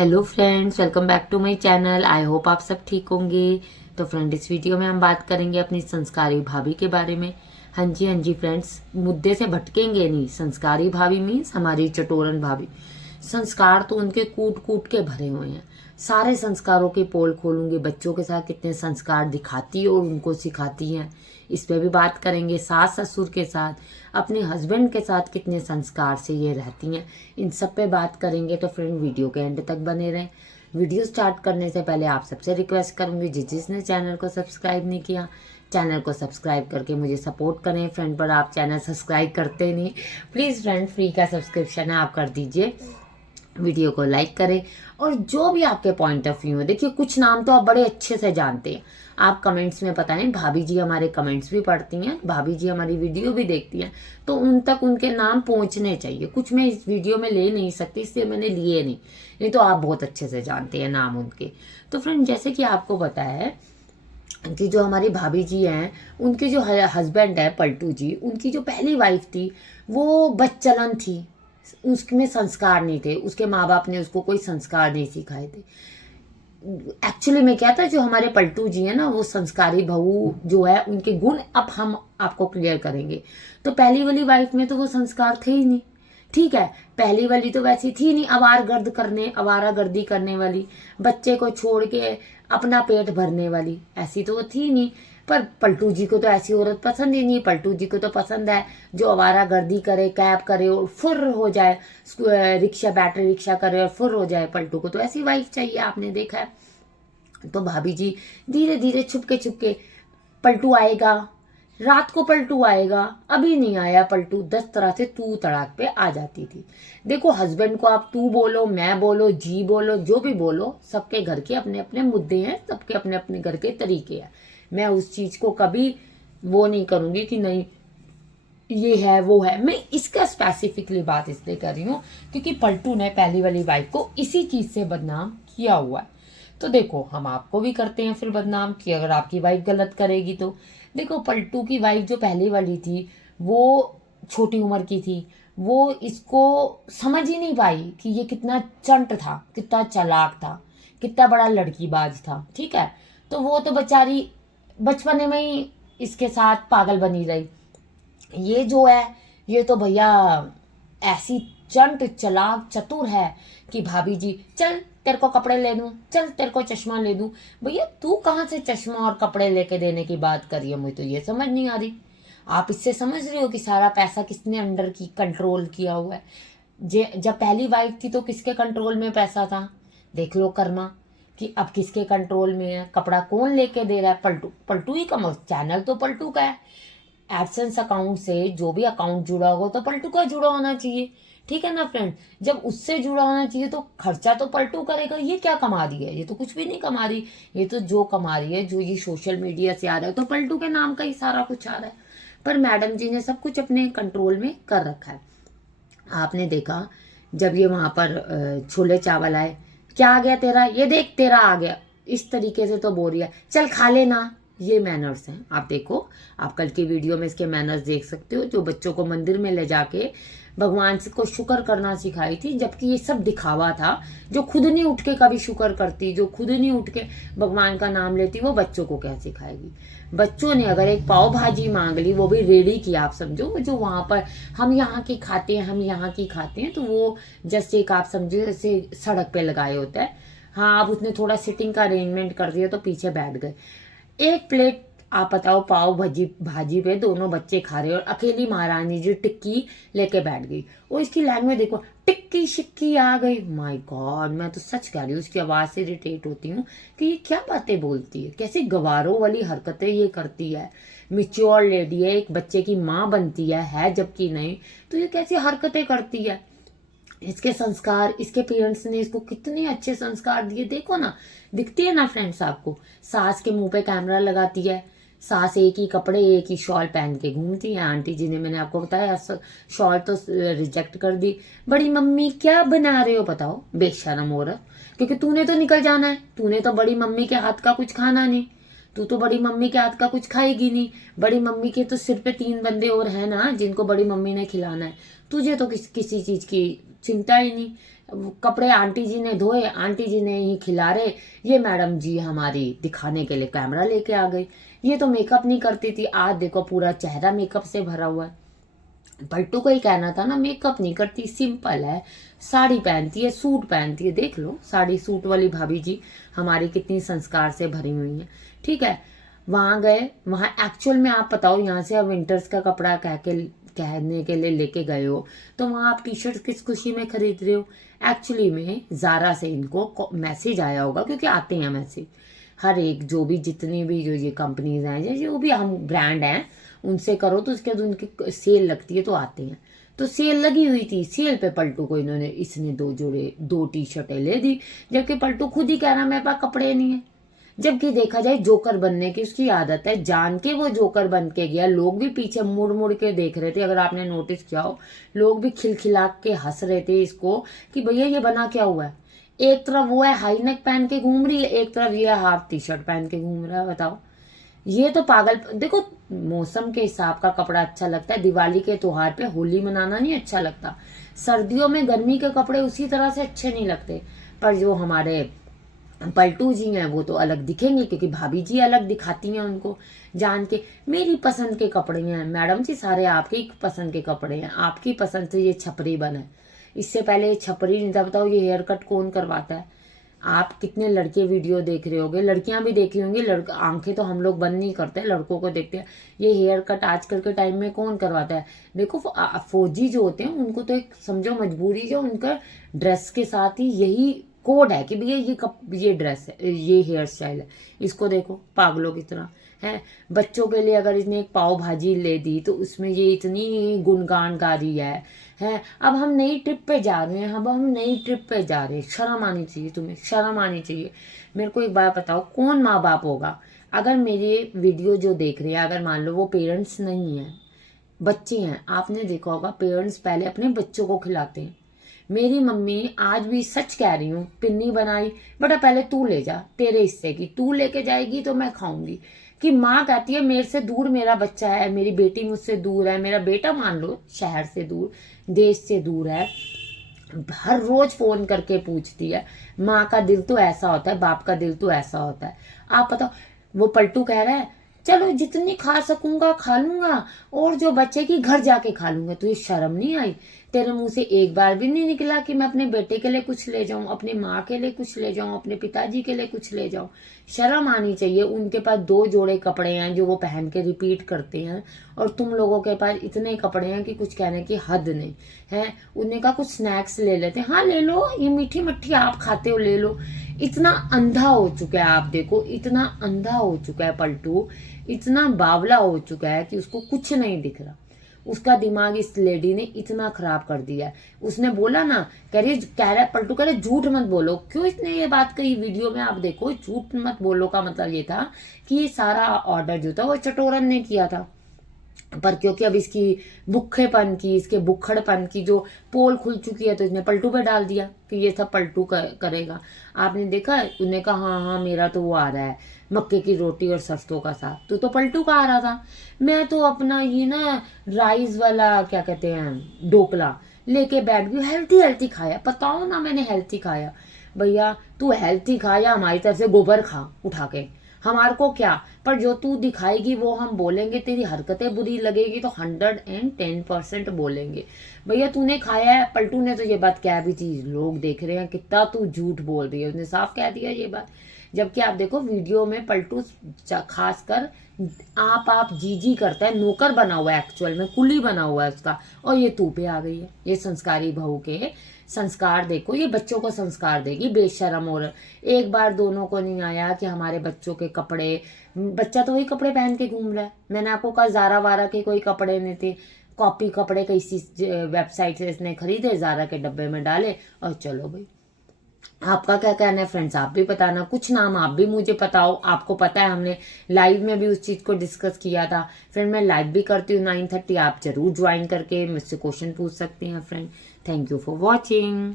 Hello friends, welcome back to my channel. I hope आप सब ठीक होंगे। तो फ्रेंड, इस वीडियो में हम बात करेंगे अपनी संस्कारी भाभी के बारे में। हाँ जी फ्रेंड्स, मुद्दे से भटकेंगे नहीं। संस्कारी भाभी मीन्स हमारी चटोरन भाभी। संस्कार तो उनके कूट कूट के भरे हुए हैं। सारे संस्कारों के पोल खोलूंगी। बच्चों के साथ कितने संस्कार दिखाती है और उनको सिखाती हैं, इस पे भी बात करेंगे। सास ससुर के साथ, अपने हस्बैंड के साथ कितने संस्कार से ये रहती हैं, इन सब पे बात करेंगे। तो फ्रेंड, वीडियो के एंड तक बने रहें। वीडियो स्टार्ट करने से पहले आप सबसे रिक्वेस्ट करूंगी, जिसने चैनल को सब्सक्राइब नहीं किया, चैनल को सब्सक्राइब करके मुझे सपोर्ट करें। फ्रेंड, पर आप चैनल सब्सक्राइब करते नहीं, प्लीज़ फ्रेंड, फ्री का सब्सक्रिप्शन है, आप कर दीजिए। वीडियो को लाइक करें और जो भी आपके पॉइंट ऑफ व्यू है, देखिए कुछ नाम तो आप बड़े अच्छे से जानते हैं। आप कमेंट्स में बताएं, भाभी जी हमारे कमेंट्स भी पढ़ती हैं, भाभी जी हमारी वीडियो भी देखती हैं, तो उन तक उनके नाम पहुंचने चाहिए। कुछ मैं इस वीडियो में ले नहीं सकती, इसलिए मैंने लिए नहीं तो आप बहुत अच्छे से जानते हैं नाम उनके। तो फ्रेंड, जैसे कि आपको पता है कि जो हमारी भाभी जी हैं, उनके जो हस्बैंड है पलटू जी, उनकी जो पहली वाइफ थी वो बदचलन थी। उसमें संस्कार नहीं थे, उसके माँ बाप ने उसको कोई संस्कार नहीं सिखाए थे। एक्चुअली में क्या था, जो हमारे पलटू जी है ना, वो संस्कारी बहू जो है, उनके गुण अब हम आपको क्लियर करेंगे। तो पहली वाली वाइफ में तो वो संस्कार थे ही नहीं। ठीक है, पहली वाली तो वैसी थी नहीं, आवारागर्दी करने वाली, बच्चे को छोड़ के अपना पेट भरने वाली, ऐसी तो वो थी नहीं। पर पलटू जी को तो ऐसी औरत पसंद ही नहीं। पलटू जी को तो पसंद है जो आवारागर्दी करे, कैब करे और फुर हो जाए, रिक्शा बैटरी रिक्शा करे और फुर हो जाए। पलटू को तो ऐसी वाइफ चाहिए, आपने देखा है। तो भाभी जी धीरे धीरे छुपके पलटू आएगा, रात को पलटू आएगा, अभी नहीं आया पलटू, 10 तरह से तू तड़ाक पे आ जाती थी। देखो, हस्बैंड को आप तू बोलो, मैं बोलो, जी बोलो, जो भी बोलो, सबके घर के अपने अपने मुद्दे हैं, सबके अपने अपने घर के तरीके हैं। मैं उस चीज को कभी वो नहीं करूंगी कि नहीं ये है वो है। मैं इसका स्पेसिफिकली बात इसलिए कर रही हूँ क्योंकि पलटू ने पहली वाली वाइफ को इसी चीज से बदनाम किया हुआ है। तो देखो, हम आपको भी करते हैं फिर बदनाम, कि अगर आपकी वाइफ गलत करेगी तो। देखो, पलटू की वाइफ जो पहली वाली थी वो छोटी उम्र की थी। वो इसको समझ ही नहीं पाई कि ये कितना चंट था, कितना चालाक था, कितना बड़ा लड़कीबाज था। ठीक है, तो वो तो बेचारी बचपने में ही इसके साथ पागल बनी रही। ये जो है, ये तो भैया ऐसी चंट चालाक चतुर है कि भाभी जी, चल तेरे को कपड़े ले दूं, चल तेरे को चश्मा ले दूं। भैया, तू कहाँ से चश्मा और कपड़े लेके देने की बात कर रही है? मुझे तो ये समझ नहीं आ रही। आप इससे समझ रहे हो कि सारा पैसा किसने अंडर की कंट्रोल किया हुआ है? जब पहली वाइफ थी तो किसके कंट्रोल में पैसा था? देख लो कर्मा कि अब किसके कंट्रोल में है। कपड़ा कौन लेके दे रहा है? पलटू। पलटू ही कमा, चैनल तो पलटू का है। एडसेंस अकाउंट से जो भी अकाउंट जुड़ा होगा तो पलटू का जुड़ा होना चाहिए। ठीक है ना फ्रेंड? जब उससे जुड़ा होना चाहिए तो खर्चा तो पलटू करेगा। ये क्या कमा रही है? ये तो कुछ भी नहीं कमा रही। ये तो जो कमा रही है, जो ये सोशल मीडिया से आ रहा है, तो पलटू के नाम का ही सारा कुछ आ रहा है। पर मैडम जी ने सब कुछ अपने कंट्रोल में कर रखा है। आपने देखा, जब ये वहां पर छोले चावल आए, क्या आ गया तेरा? ये देख, तेरा आ गया। इस तरीके से तो बोल रही है, चल खा लेना। ये मैनर्स हैं। आप देखो, आप कल की वीडियो में इसके मैनर्स देख सकते हो, जो बच्चों को मंदिर में ले जाके भगवान से को शुक्र करना सिखाई थी, जबकि ये सब दिखावा था। जो खुद नहीं उठ के कभी शुक्र करती, जो खुद नहीं उठ के भगवान का नाम लेती, वो बच्चों को क्या सिखाएगी? बच्चों ने अगर एक पाव भाजी मांग ली, वो भी रेडी की, आप समझो, जो वहां पर हम यहाँ की खाते हैं, हम यहाँ की खाते हैं, तो वो जस्ट एक, आप समझो, जैसे सड़क पे लगाए होता है। हाँ, अब उसने थोड़ा सिटिंग का अरेंजमेंट कर दिया तो पीछे बैठ गए। एक प्लेट, आप बताओ, पाव भाजी भाजी पे दोनों बच्चे खा रहे और अकेली महारानी जी टिक्की लेके बैठ गई। और इसकी लैंग्वेज देखो, टिक्की शिक्की आ गई। माय गॉड, मैं तो सच कह रही हूँ, इसकी आवाज से इरिटेट होती हूँ कि ये क्या बातें बोलती है, कैसी गवारों वाली हरकतें ये करती है। मिच्योर लेडी है, एक बच्चे की माँ बनती है जबकि नहीं, तो ये कैसी हरकतें करती है? इसके संस्कार, इसके पेरेंट्स ने इसको कितने अच्छे संस्कार दिए, देखो ना। दिखती है ना फ्रेंड्स आपको? सास के मुंह पे कैमरा लगाती है, सास एक ही कपड़े, एक ही शॉल पहन के घूमती है। आंटी जी ने, मैंने आपको बताया, शॉल तो रिजेक्ट कर दी। बड़ी मम्मी क्या बना रहे हो बताओ, बेशरम औरत, क्योंकि तूने तो निकल जाना है। तूने तो बड़ी मम्मी के हाथ का कुछ खाना नहीं, तू तो बड़ी मम्मी के हाथ का कुछ खाएगी नहीं। बड़ी मम्मी के तो सिर पे 3 बंदे और हैं ना, जिनको बड़ी मम्मी ने खिलाना है। तुझे तो किसी चीज की चिंता ही नहीं। कपड़े आंटी जी ने धोए, आंटी जी ने ही खिला रहे, ये मैडम जी हमारी दिखाने के लिए कैमरा लेके आ गई। ये तो मेकअप नहीं करती थी, आज देखो पूरा चेहरा मेकअप से भरा हुआ है। पलटू का ही कहना था ना, मेकअप नहीं करती, सिंपल है, साड़ी पहनती है, सूट पहनती है। देख लो साड़ी सूट वाली भाभी जी हमारी कितनी संस्कार से भरी हुई है। ठीक है, वहां गए, वहां एक्चुअल में आप बताओ, यहाँ से आप विंटर्स का कपड़ा कहने के लिए लेके गए हो, तो वहां आप टी शर्ट किस खुशी में खरीद रहे हो? एक्चुअली में जारा से इनको मैसेज आया होगा, क्योंकि आते हैं मैसेज हर एक, जो भी जितनी भी जो ये कंपनीज हैं, जो भी हम ब्रांड हैं, उनसे करो तो उसके बाद उनकी सेल लगती है तो आते हैं। तो सेल लगी हुई थी, सेल पे पलटू को इसने 2 टी शर्टें ले दी, जबकि पलटू खुद ही कह रहा मेरे पास कपड़े नहीं है। जबकि देखा जाए जोकर बनने की उसकी आदत है, जान के वो जोकर बन के गया। लोग भी पीछे मुड़ मुड़ के देख रहे थे, अगर आपने नोटिस किया हो, लोग भी खिलखिला के हंस रहे थे इसको कि भैया ये बना क्या हुआ है। एक तरफ वो है हाई नेक पहन के घूम रही है, एक तरफ ये हाफ टी शर्ट पहन के घूम रहा है। बताओ, ये तो पागल। देखो मौसम के हिसाब का कपड़ा अच्छा लगता है, दिवाली के त्योहार पे होली मनाना नहीं अच्छा लगता, सर्दियों में गर्मी के कपड़े उसी तरह से अच्छे नहीं लगते। पर जो हमारे पलटू जी हैं वो तो अलग दिखेंगे, क्योंकि भाभी जी अलग दिखाती हैं उनको जान के। मेरी पसंद के कपड़े हैं मैडम जी, सारे आपकी पसंद के कपड़े हैं, आपकी पसंद से ये छपरी बना है। इससे पहले ये छपरी नहीं था। बताओ ये हेयर कट कौन करवाता है? आप कितने लड़के वीडियो देख रहे होगे, लड़कियां भी देखी होंगी। आंखें तो हम लोग बंद नहीं करते, लड़कों को देखते हैं। ये हेयर कट आजकल के टाइम में कौन करवाता है? देखो फौजी जो होते हैं उनको तो एक समझो मजबूरी, जो उनका ड्रेस के साथ ही यही कोड है कि भैया ये ड्रेस है, ये हेयर स्टाइल है। इसको देखो पागलों की तरह है। बच्चों के लिए अगर इसने एक पाव भाजी ले दी तो उसमें ये इतनी गुणगान गा रही है। अब हम नई ट्रिप पे जा रहे हैं, अब हम नई ट्रिप पे जा रहे हैं, शर्म आनी चाहिए तुम्हें, शर्म आनी चाहिए। मेरे को एक बात बताओ, कौन माँ बाप होगा अगर मेरे वीडियो जो देख रहे हैं, अगर मान लो वो पेरेंट्स नहीं है, बच्चे हैं, आपने देखा होगा पेरेंट्स पहले अपने बच्चों को खिलाते हैं। मेरी मम्मी आज भी सच कह रही हूँ, पिन्नी बनाई, बेटा पहले तू ले जा, तेरे हिस्से की तू लेके जाएगी तो मैं खाऊंगी। कि माँ कहती है मेरे से दूर मेरा बच्चा है, मेरी बेटी मुझसे दूर है, मेरा बेटा मान लो शहर से दूर, देश से दूर है, हर रोज फोन करके पूछती है। माँ का दिल तो ऐसा होता है, बाप का दिल तो ऐसा होता है। आप बताओ, वो पलटू कह रहा है चलो जितनी खा सकूंगा खा लूंगा, और जो बचेगी घर जाके खा लूंगा। तुझे शर्म नहीं आई? तेरे मुंह से एक बार भी नहीं निकला कि मैं अपने बेटे के लिए कुछ ले जाऊं, अपनी माँ के लिए कुछ ले जाऊं, अपने पिताजी के लिए कुछ ले जाऊं? शर्म आनी चाहिए। उनके पास 2 जोड़े कपड़े हैं जो वो पहन के रिपीट करते हैं, और तुम लोगों के पास इतने कपड़े हैं कि कुछ कहने की हद नहीं है। उन्हें कहा कुछ स्नैक्स ले लेते हैं। हाँ ले लो, ये मीठी मट्ठी आप खाते हो, ले लो। इतना अंधा हो चुका है, आप देखो इतना अंधा हो चुका है पलटू, इतना बावला हो चुका है कि उसको कुछ नहीं दिख रहा। उसका दिमाग इस लेडी ने इतना खराब कर दिया है। उसने बोला ना, कह रहा पलटू कह रहे झूठ मत बोलो। क्यों इसने ये बात कही वीडियो में? आप देखो, झूठ मत बोलो का मतलब ये था कि ये सारा ऑर्डर जो था वो चटोरन ने किया था, पर क्योंकि अब इसकी बुक्खेपन की, इसके बुखड़पन की जो पोल खुल चुकी है, तो इसने पलटू पे डाल दिया कि ये सब पलटू करेगा। आपने देखा, उन्हें कहा हाँ हाँ मेरा तो वो आ रहा है मक्के की रोटी और सरसों का साग, तो पलटू का आ रहा था। मैं तो अपना ये ना राइस वाला क्या कहते हैं ढोकला लेके बैठ गई, हेल्थी हेल्थी खाया। बताओ ना मैंने हेल्थी खाया? भैया तू हेल्थी खाया, हमारी तरफ से गोबर खा उठा के, हमारे को क्या। पर जो तू दिखाएगी वो हम बोलेंगे, तेरी हरकतें बुरी लगेगी तो 110% बोलेंगे। भैया तूने खाया है, पलटू ने तो ये बात कह भी थी, लोग देख रहे हैं कितना तू झूठ बोल रही है, उसने साफ कह दिया ये बात। जबकि आप देखो वीडियो में पलटू खासकर आप जी करता है, नौकर बना हुआ है, एक्चुअल में कुली बना हुआ है उसका, और ये तू पे आ गई है। ये संस्कारी बहू के संस्कार देखो, ये बच्चों को संस्कार देगी बेशरम। और एक बार दोनों को नहीं आया कि हमारे बच्चों के कपड़े, बच्चा तो वही कपड़े पहन के घूम रहा है। मैंने आपको कहा जारा वारा के कोई कपड़े नहीं थे, कॉपी कपड़े किसी वेबसाइट से इसने खरीदे, जारा के डब्बे में डाले और चलो भाई। आपका क्या कहना है फ्रेंड्स? आप भी बताना, कुछ नाम आप भी मुझे बताओ। आपको पता है हमने लाइव में भी उस चीज को डिस्कस किया था। फिर मैं लाइव भी करती हूँ 9:30, आप जरूर ज्वाइन करके मुझसे क्वेश्चन पूछ सकते हैं friend. Thank you for watching.